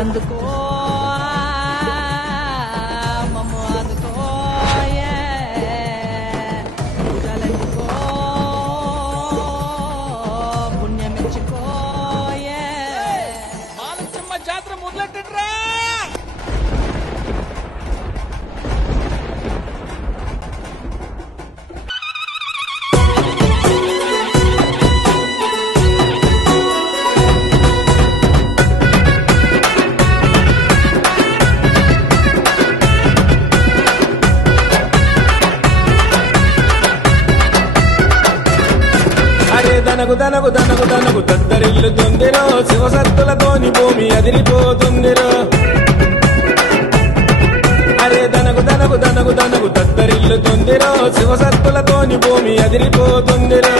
అందుకో మమ్ము అందుకో పూజలందుకో పుణ్యమిచ్చుకో మాలసమ్మ జాతర మొదలెట్టరా. దనగు దనగు దనగు దనగు దద్దరిల్లుతుందిరో శివసత్తులతోని భూమి అదిరిపోతుందిరో. అరే దనగు దనగు దనగు దనగు దద్దరిల్లుతుందిరో శివసత్తులతోని భూమి అదిరిపోతుందిరో.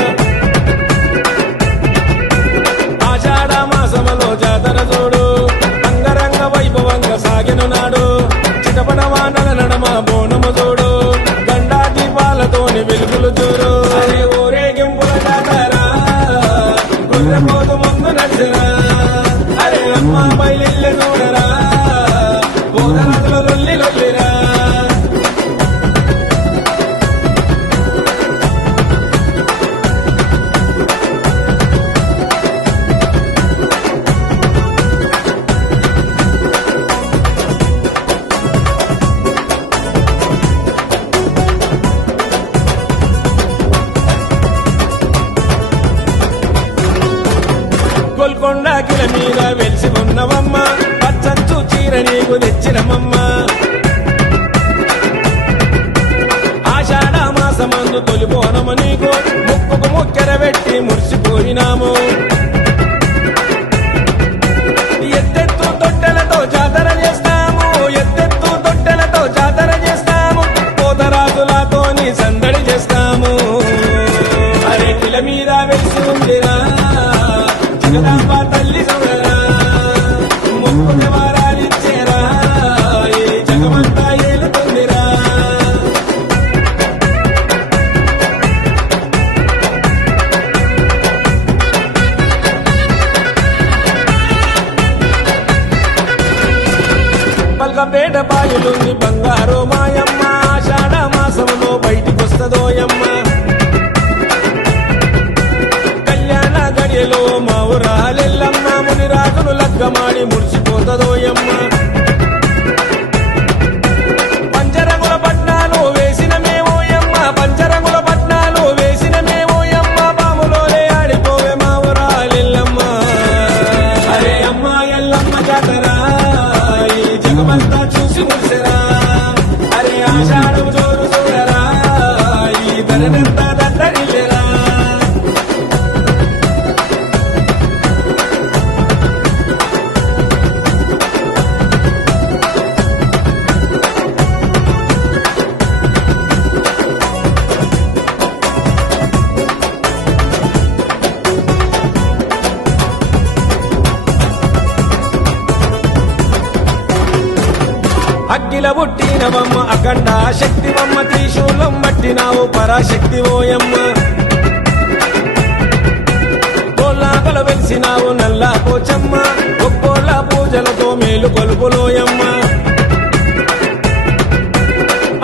ఆషాఢ మాసములో జాతర చూడు అంగరంగ వైభవంగా సాగెను నాడు. చిటపట వానల నడమ బోనము చూడు గండా దీపాలతోని వెలుగులు చూడు. అరే ఊరేగింపుల జాతర పోతు ముందు నడిచరా. అరే అమ్మ బయలు చూడరా పోతరాజుల లొల్లి లొల్లిరా. గోల్కొండ కిల మీద వెలిసి ఉన్నవమ్మ పచ్చంచు చీర నీకు తెచ్చినమమ్మ. ఆషాఢ మాసమందు తొలిపోనము నీకు ముక్కుకు ముక్కెర పెట్టి మురిసిపోయినాము. ఎత్తెత్తు తొట్టెలతో జాతర చేస్తాము ఎత్తెత్తు తొట్టెలతో జాతర చేస్తాము. పోతరాజులతోని సందడి చేస్తాము. అరే కిల మీద వెలిసి ఉందిరా జగదాంబ తల్లి చూడరా ముక్కుల వారాలిచ్చేరా ఈ జగమంతా ఏలుతుందిరా. పల్కపేట బాయులుంది బంగారు మాయమ్మ. ఆషాఢ మాసంలో బయటికొస్తదోయమ్మ. కళ్యాణ గడియలో మా ఊరాలెల్లమ్మ మునిరాజును లగ్గమాడి మురిసిపోతదోయమ్మ. పంచరంగుల పట్నాలు వేసిన మేమోయమ్మ పంచరంగుల పట్నాలు వేసిన మేమోయమ్మ. పాములోనే ఆడిపోవే మా ఊరాలెల్లమ్మ. అరే అమ్మ ఎల్లమ్మ జాతర ఈ జగమంతా చూసి మురిసరా. అరే ఆషాఢం జోరు చూడరా ఈ ధరనంతా దద్దరిల్లెరా. అగ్గిల పుట్టినవమ్మ అఖండ శక్తివమ్మ. త్రిశూలం పట్టినావు పరాశక్తి ఓయమ్మ. కోలాకలు వెలిసినావు నల్లా పోచమ్మ. ఒక్కోళ్ళ పూజలతో మేలు కొలుపులోయమ్మ.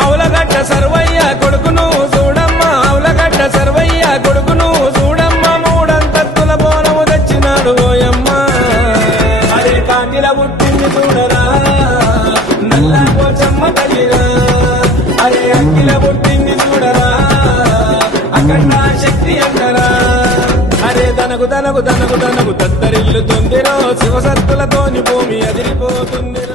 అవులగడ్డ సర్వయ్య కొడుకును చూడమ్మ అవులగడ్డ సర్వయ్య కొడుకును చూడమ్మ. మూడంతస్తుల బోనము తెచ్చినాడు ఓయమ్మ. అరే కాంటిల పుట్టింది చూడరా నల్లా పోచమ్మ తల్లిరా. అరే అగ్గిల పుట్టింది చూడరా అఖండ శక్తి అంటరా. అరే దనగు దనగు దనగు దనగు దద్దరిల్లుతుందిరో శివసత్తులతోని భూమి అదిరిపోతుందిరా.